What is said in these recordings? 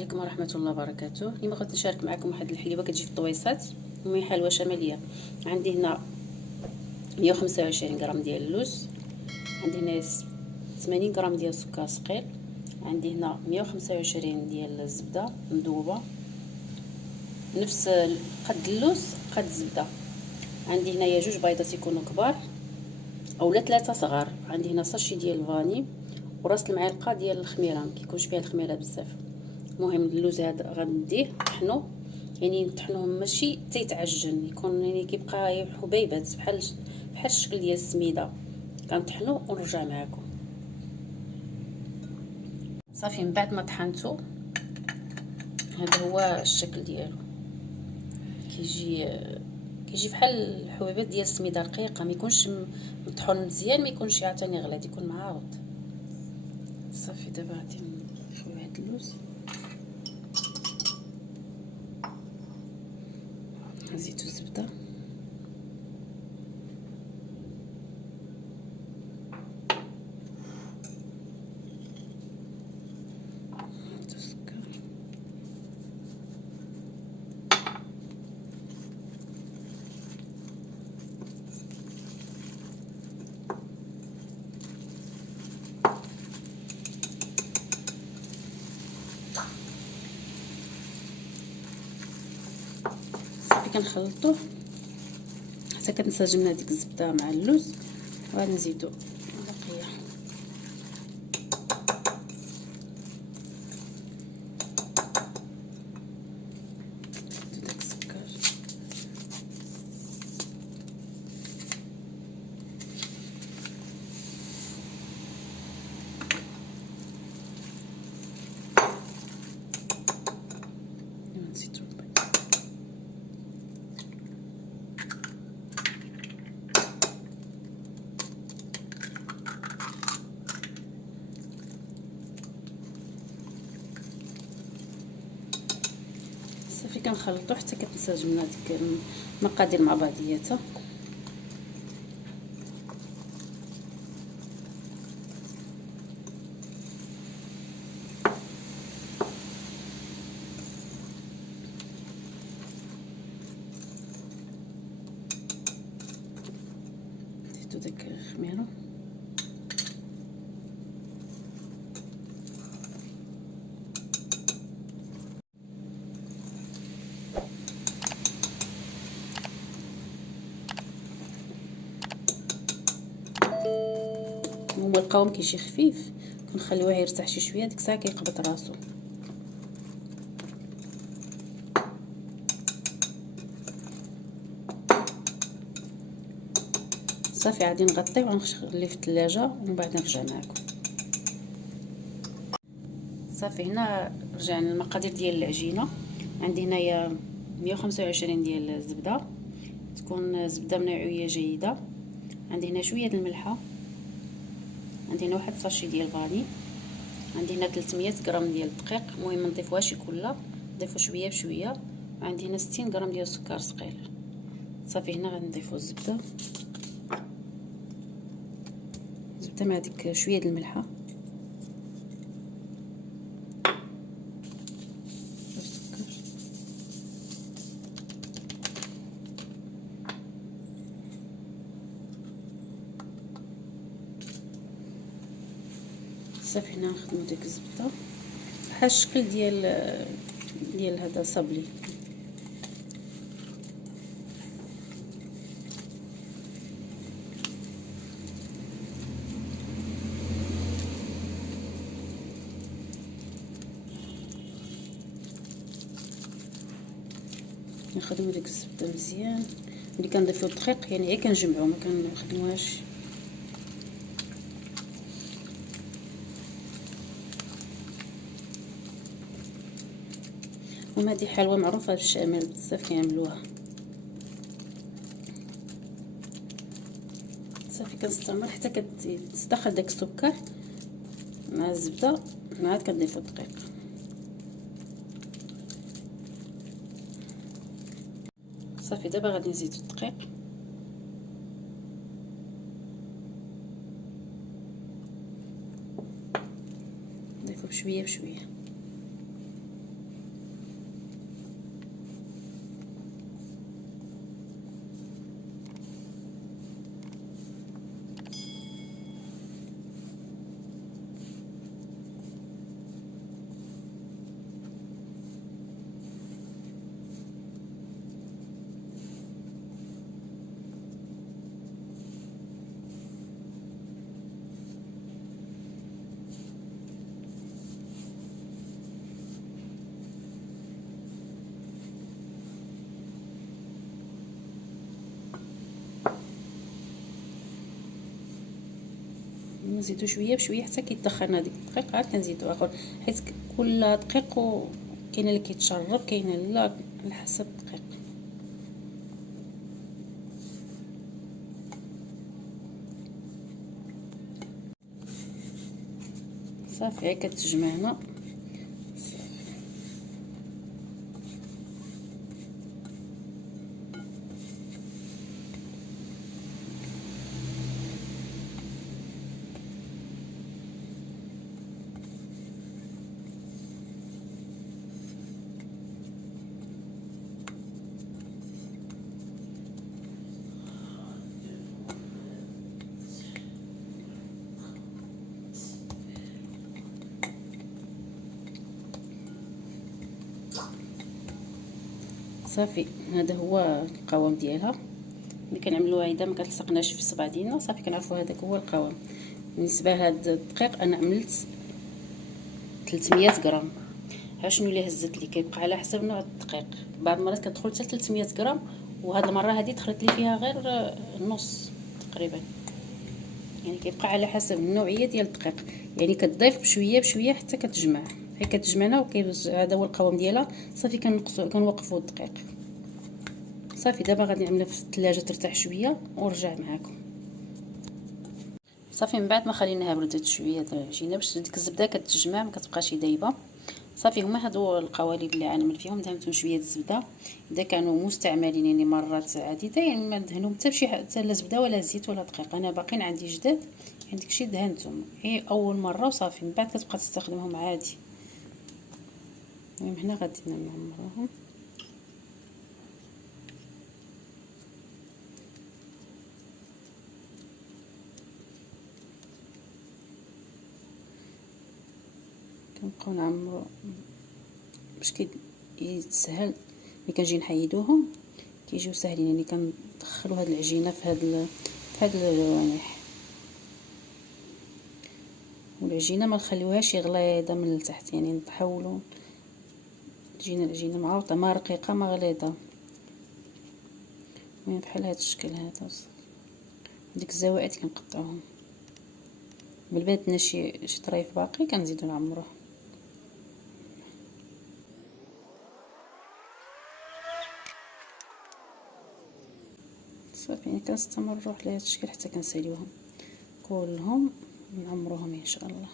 عليكم ورحمة الله وبركاته. اليوم غادي نشارك معكم واحد الحليوه كتجي في الطويصات، وهي حلوه شماليه. عندي هنا 125 غرام ديال اللوز، عندي هنا 80 غرام ديال السكر ثقيل، عندي هنا 125 ديال الزبده مذوبه نفس قد اللوز قد الزبده، عندي هنايا 2 بيضات يكونوا كبار اولا 3 صغار، عندي هنا ساشي ديال الفاني وراس المعلقه ديال الخميره، ما كيكونش فيها الخميره بزاف. المهم اللوز هذا غنديه نطحنو، يعني نطحنوه ماشي تيتعجن، يكون يعني كيبقى حبيبات بحال الشكل ديال السميده. كنطحنو ونرجع معكم. صافي من بعد ما طحنتو هذا هو الشكل ديالو، كيجي بحال الحبيبات ديال السميده رقيقه، ما يكونش مطحون مزيان، ما يكونش عاوتاني غليظ، يكون معارض. صافي دابا غادي نخوي هاد اللوز، زيتو الزبده، صافي كنخلطوه حتى كتنسجم لنا ديك الزبده مع اللوز، وغادي نزيدو البقيه. داك السكر، نزيدو البيض، صافي كنخلطو حتى كتنسجم لنا ديك المقادير مع بعضياتها. زيدو داك الخميره، هو القوام كيجي خفيف، كنخليوه يرتاح شي شويه، ديك الساعه كيقبض راسو. صافي غادي نغطيه ونخليه في الثلاجه ومن بعد نرجع معكم. صافي هنا رجعنا للمقادير ديال العجينه. عندي هنايا 125 ديال الزبده، تكون زبده منوعيه جيده، عندي هنا شويه د الملحه، عندي هنا واحد ساشي ديال الفاني، عندي هنا 300 غرام ديال الدقيق، المهم ما نضيفوهاش كلها، نضيفو شويه بشويه، وعندي هنا 60 غرام ديال السكر ثقيل. صافي هنا غنضيفو الزبده مع ديك شويه د الملحه والسكر. صافي هنا نخدمو ديك الزبده بحال الشكل ديال هذا صابلي. نخدمو ديك الزبده مزيان، ملي كنضيفو الدقيق يعني غير كنجمعو، ما كنخدموهاش. وهذه حلوه معروفه في الشمال بزاف كيعملوها. صافي كنستمر حتى كتدخل داك السكر مع الزبده، عاد كنضيفو الدقيق. صافي دابا غادي نزيدو الدقيق، نضيفو بشويه بشويه. نزيدو شويه بشويه حتى كيتدخن هذيك الدقيق، عاد كنزيدو اخر، حيت كل دقيق كاين اللي كيتشرب كاين لا، على حسب الدقيق. صافي كتجمعنا. صافي هذا هو القوام ديالها. ملي كنعملوها اذا ما كتلصقناش في الصبع ديالنا صافي كنعرفوا هذاك هو القوام. بالنسبه لهاد الدقيق انا عملت 300 غرام. ها شنو اللي هزت لي، كيبقى على حسب نوع الدقيق، بعض المرات كتدخل حتى 300 غرام، وهاد المره هذه دخلت لي فيها غير نص تقريبا. يعني كيبقى على حسب النوعيه ديال الدقيق، يعني كتضيف بشويه بشويه حتى كتجمع، هي كتجمعنا وكيرجع هذا هو القوام ديالها. صافي كنقصوا كنوقفوا الدقيق. صافي دابا غادي نعملها في الثلاجه ترتاح شويه ونرجع معكم. صافي من بعد ما خليناها بردت شويه العجينه باش ديك الزبده كتجمع ما كتبقاش دايبه. صافي هما هادو القوالب اللي غنعمل فيهم. دهنتهم شويه الزبده اذا كانوا مستعملين، يعني مرات عديده، يعني ما دهنهم حتى بشي حتى لا زبده ولا زيت ولا دقيق. انا باقيين عندي جداد، يعني داكشي دهنتهم هي اول مره وصافي، من بعد كتبقى تستخدمهم عادي. المهم هنا غادي نعمرهم. كنبقاو نعمرو باش يتسهل. ملي كنجي نحيدوهم كيجيو ساهلين، يعني كندخلوا هاد العجينه في هاد الجوانح، والعجينه ما نخليوهاش غليظه من التحت، يعني نحاولوا تجينا العجينه معروطه، ما رقيقه ما غليظه. المهم بحال هاد الشكل هذا. ديك الزوائد كنقطعوهم، بالبات شي طريف باقي كنزيدو نعمروه. صافي يعني كنستمروا على هذا الشكل حتى كنساليوهم كلهم نعمروهم ان شاء الله.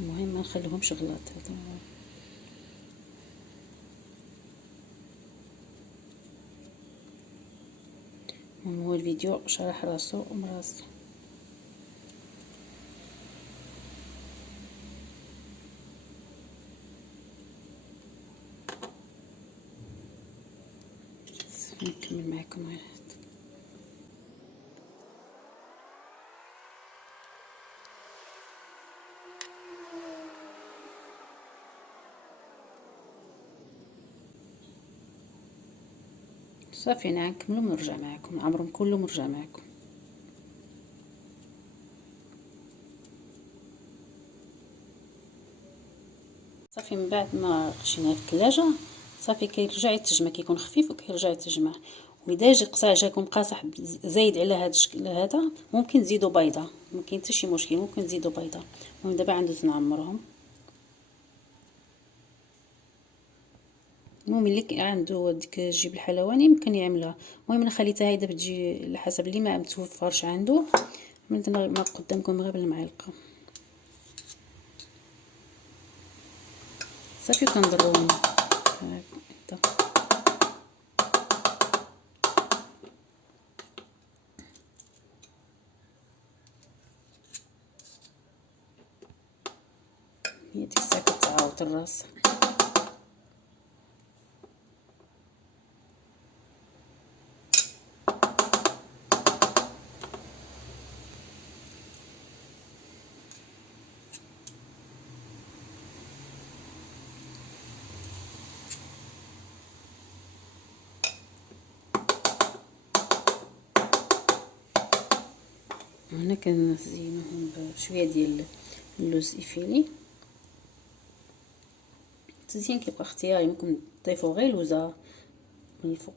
المهم ما نخليهمش غلاط. هذا هو الفيديو شرح راسو ومراسو. نكمل معكم هذا. صافي انا غنكملو ونرجع معكم، نعمرهم كلهم ونرجع معكم. صافي من بعد ما خشيناه في الثلاجه صافي كيرجع يتجمع، كيكون خفيف وكيرجع يتجمع. واذا جاكم قاصح زايد على هذا الشكل هذا ممكن تزيدوا بيضه، ما كاين حتى شي مشكل، ممكن تزيدوا بيضه. المهم دابا غندوز نعمرهم. المهم اللي عنده ديك الجيب الحلواني يمكن يعملها. المهم انا خليتها هيدا بتجي على حسب اللي ما متوفرش عنده. عملت ما قدامكم غير بالمعلقه. صافي كنضربهم هكذا. هي ديك الساعه كتعاود الراس. هنا كنزينوهم بشويه ديال اللوز يفيلي. التزيين كيبقى اختياري، ممكن تضيفوا غير لوزه من الفوق.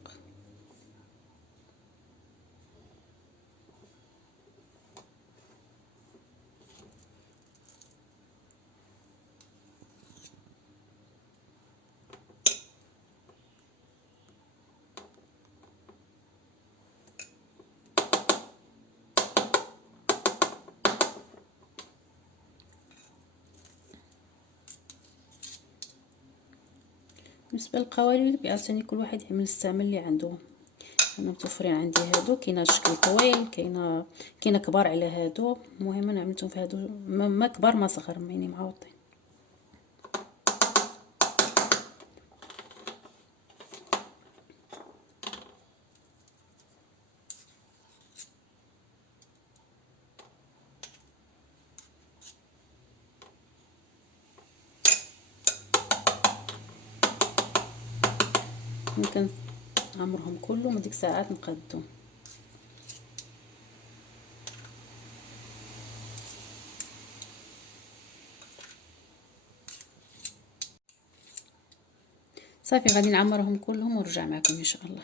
بالنسبه للقوالب عاوتاني كل واحد يعمل الستعمل اللي عنده. انا متوفرين عندي هادو، كاينه شكل طويل، كاينه كبار على هادو. المهم انا عملتهم في هادو، ما كبار ما صغر، يعني معوضين. ممكن نعمرهم كلهم وديك ساعات نقادو. صافي غادي نعمرهم كلهم ونرجع معكم ان شاء الله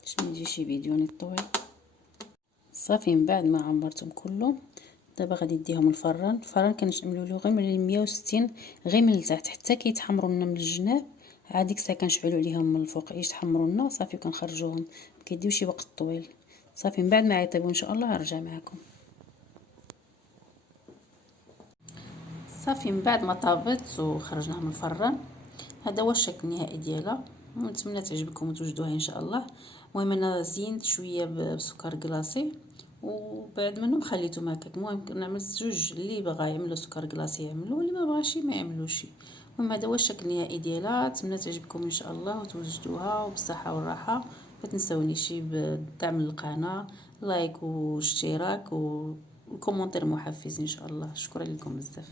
باش ما يجيش فيديو طويل. صافي من بعد ما عمرتهم كلهم دابا غادي نديهم الفران كنعملوا له غير من 160 غير من التحت حتى كيتحمروا لنا من الجناب، عاد ديك الساعه كنشعلوا عليهم من الفوق يتحمروا لنا صافي كنخرجوهم، ما كيديوش شي وقت طويل. صافي من بعد ما يطيبوا ان شاء الله نرجع معكم. صافي من بعد ما طابت وخرجناها من الفران، هذا هو الشكل النهائي ديالها. نتمنى تعجبكم وتوجدوها ان شاء الله. المهم انا زينت شويه بسكر كلاصي وبعد منهم خليتهم هكاك. المهم نعمل زوج، اللي بغى يعملوا سكر كلاصي يعملوا، اللي ما بغاش ما يعملوش. المهم هذا هو الشكل النهائي ديالها. نتمنى تعجبكم ان شاء الله وتوجدوها وبالصحه والراحه. ما تنسونيش بدعم القناه، لايك واشتراك وكومونتير محفز ان شاء الله. شكرا لكم بزاف.